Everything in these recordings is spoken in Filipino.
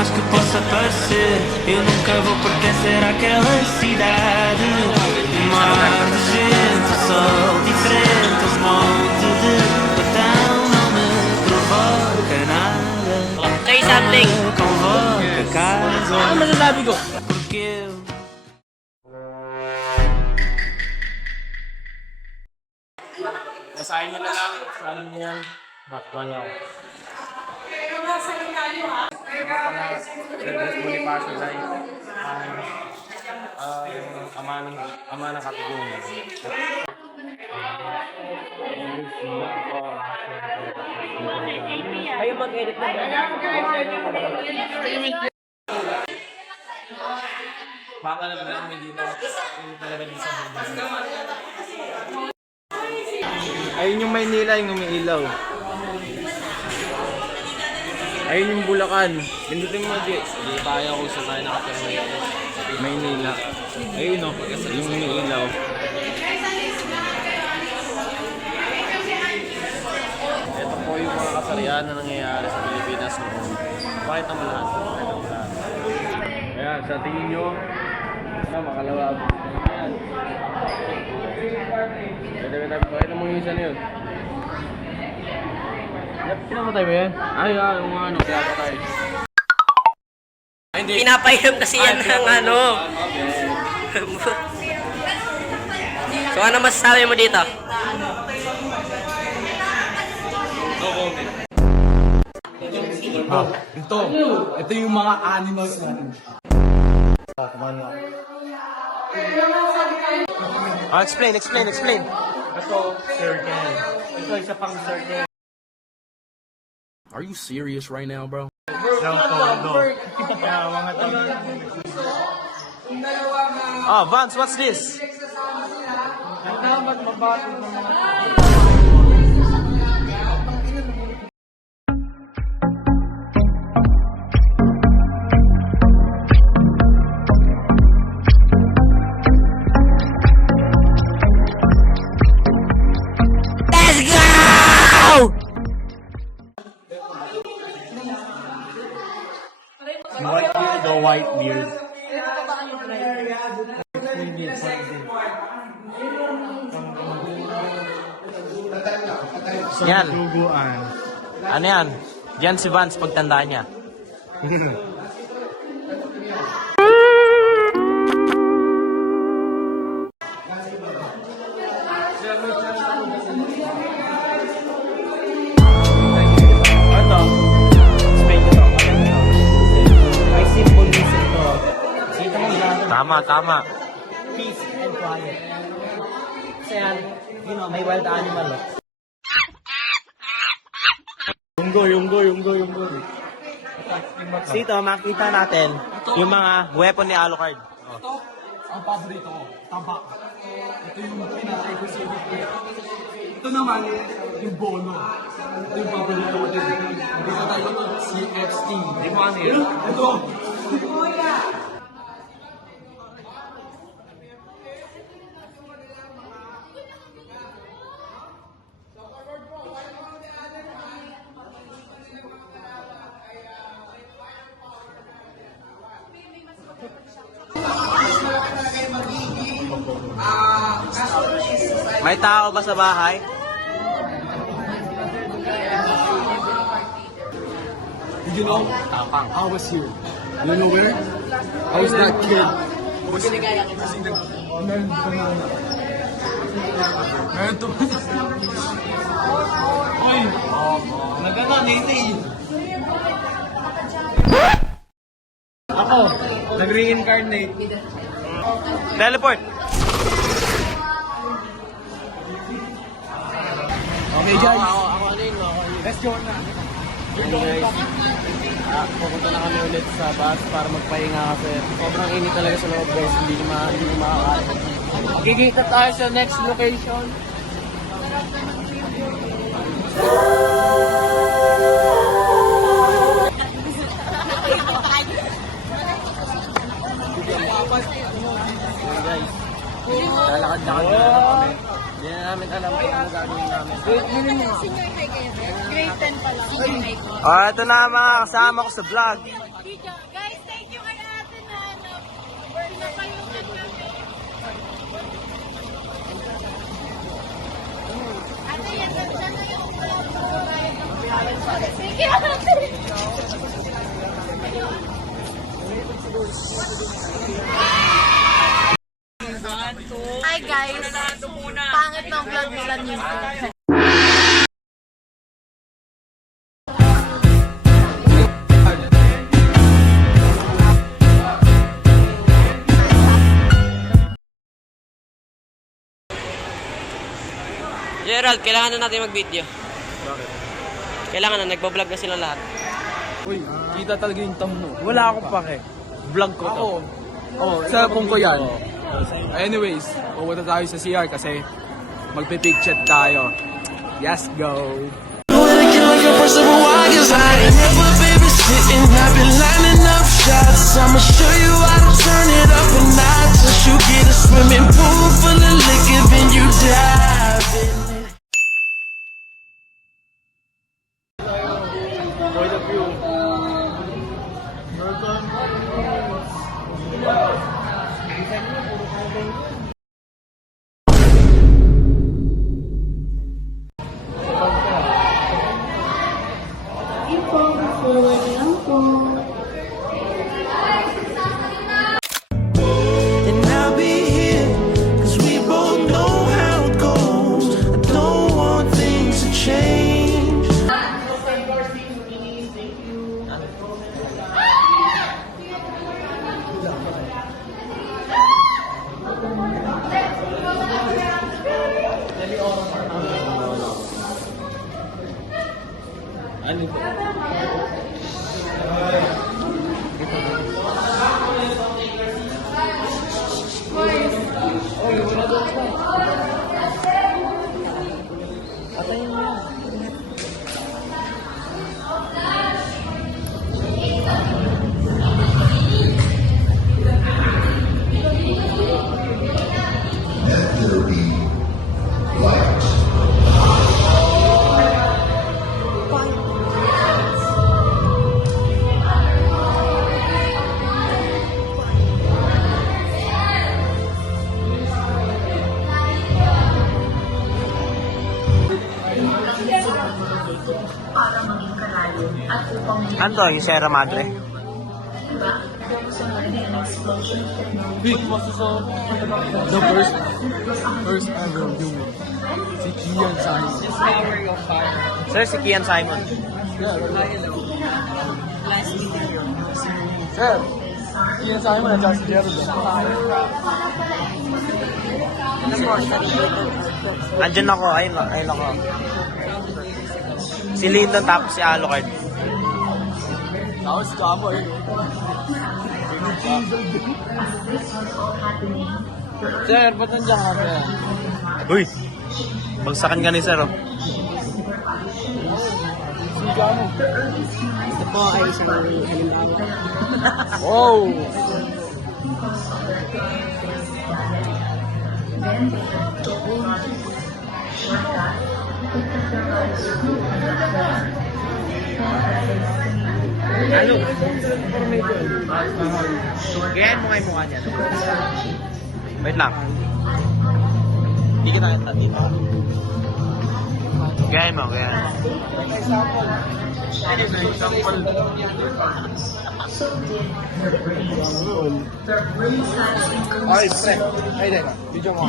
mais que possa parecer, eu nunca vou pertencer àquela cidade. Um mar de gente, sol diferente, um monte de batão não me provoca nada. Say something. Me convoca casa, Ano masasabi ko? porque eu Basahin nyo na lang. Alam niyo yan. Bakban ako. Celebrate Bonifacio Day. Ang ah, ama ng ama ng katigungan. Kayo mag-edit na ba? Baka lang namin dito. Hindi talaga dito sa Ayun yung Maynila yung umiilaw. Ayun yung Bulacan. Pindutin mo, Jay. Hindi tayo kung saan tayo nakatira ngayon. Maynila. Ayun o, yung umiilaw. Ito po yung mga kasarian na nangyayari sa Pilipinas noon. Pakita mo lahat. Ayan, sa tingin nyo, ano, makalawag. Ayan. Pwede ba tayo, pakita mo yung isa na yun. Yep, pinamatay ba yan? Ay, ah, yung ano, kaya patay. Ay, hindi. Pinapahiram kasi yan ng ano. so ano masasabi mo dito? No comment. Ito, ito yung mga animals natin. Ah, explain, explain, explain. Ito, circle. Ito, isa pang circle. Are you serious right now, bro? Ah, Vance, what's this? Yan. Ano yan? Yan si Vance pagtanda niya. May mo yan. Tama, tama. Peace and quiet. Kasi yan, you know, may wild animal. Yunggo, yunggo, yunggo, yunggo. Dito, makita natin yung mga weapon ni Alucard. Ang paborito ko, taba. Ito yung pinaka-exclusive ko. Ito naman, yung bono. Ito yung paborito ko din. Ka tayo ito, CFC. Di ba ano yun? Ito. May tao ba sa bahay? Did you know? I was here. You know where? I was that kid. Was Meron tumama. Meron tumama. Oy! Nagana, nini. Ako, nag-reincarnate. Teleport. Okay guys, Ako, ako, ano yun, ako. let's go na. Hey guys, ah, pupunta na kami ulit sa bus para magpahinga kasi sobrang init talaga sa loob guys, hindi nyo, ma hindi nyo makakain. Magkikita tayo sa next location. Hey guys, lalakad-lakad na lang kami. Hindi na namin alam kung ano gagawin namin. Senior high kayo? Grade 10 pa lang. Ah, ito na mga kasama ko sa vlog. Guys, thank you kay ate na ano. Pinapayungan kami. Ate, yan na yung vlog. Thank you, Gerald, kailangan na natin mag-video. Kailangan na, nagbablog na sila lahat. Uy, kita talaga yung tam mo. Wala akong pake. Vlog ko to. Ako, oh, sa kung ko yan. Anyways, pupunta tayo sa CR kasi magpipicture tayo. Yes, go! I'ma show you how to turn it up a notch. Once you get a swimming pool Oi, eu vou na Ano to? Yung Sierra Madre? The first, first ever human. Si Kian Simon. Sir, si Kian Simon. Sir, Kian Simon at si Gerald. Andyan ako. Ayun, ayun ako. Si Lyndon tapos si Alucard. Tapos kamo eh. Sir, ba't nandiyan ka sir? Uy! Bagsakan ka ni Sir, oh. Si kamo. Ito po ay isang halimbawa. Wow! Ano? Gayan mo nga yung mukha niya. Wait lang. Hindi kita kita dito. Gayan mo, gayan mo. Ay, pre. Ay, teka. Video mo.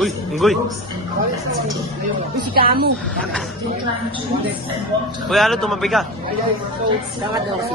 Uy, unggoy. Si Kamu. Uy, ano, tumabi ka. Dapat daw si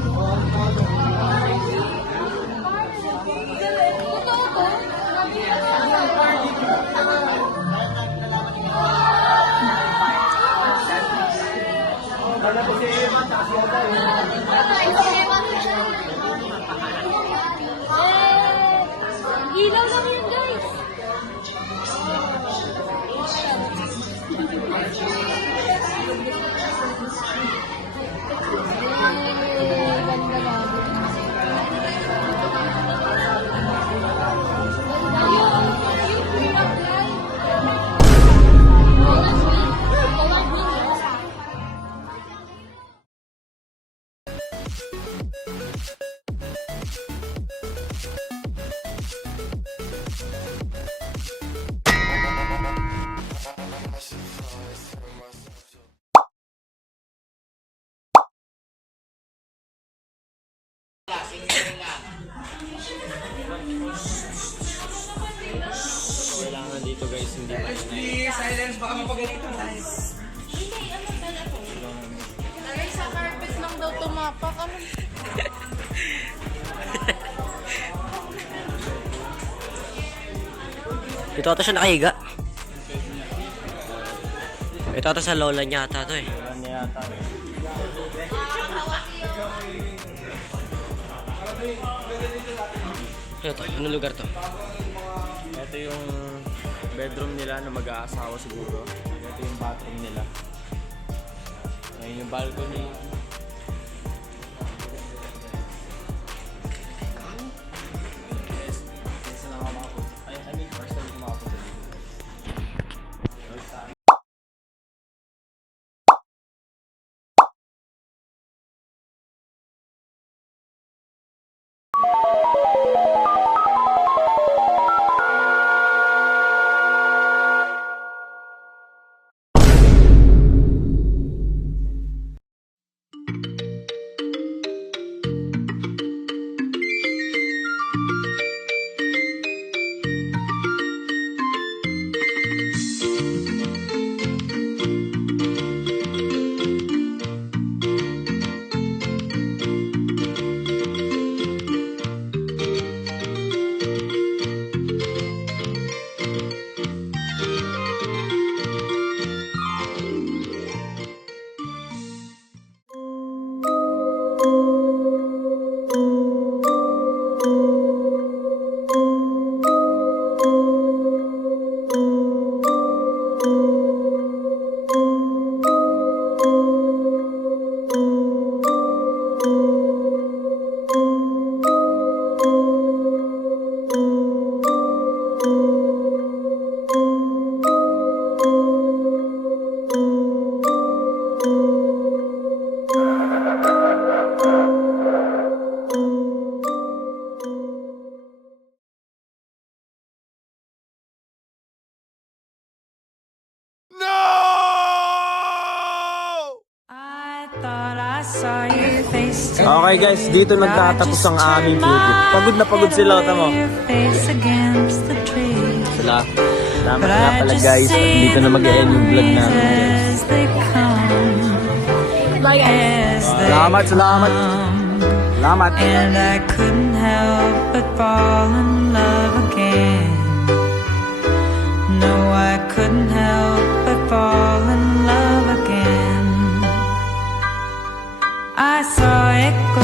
dito guys, hindi pa Silence, baka mapagalitan. Hindi, ano pala to? Lagay sa carpet lang daw tumapak. Ano? Ito ata siya nakahiga. Ito ata sa lola niya ata to eh. Niya yata. Ano lugar to? Ito yung bedroom nila na mag-aasawa siguro. Ito yung bathroom nila. Ayun yung balcony. Okay guys, dito nagtatapos ang aming video. Pagod na pagod sila, tamo. Sila. Salamat nga pala guys. Dito na mag-end yung vlog namin guys. Salamat, salamat. Salamat. And I couldn't help but fall in love again. No, I couldn't help but fall in love again. I saw it glitter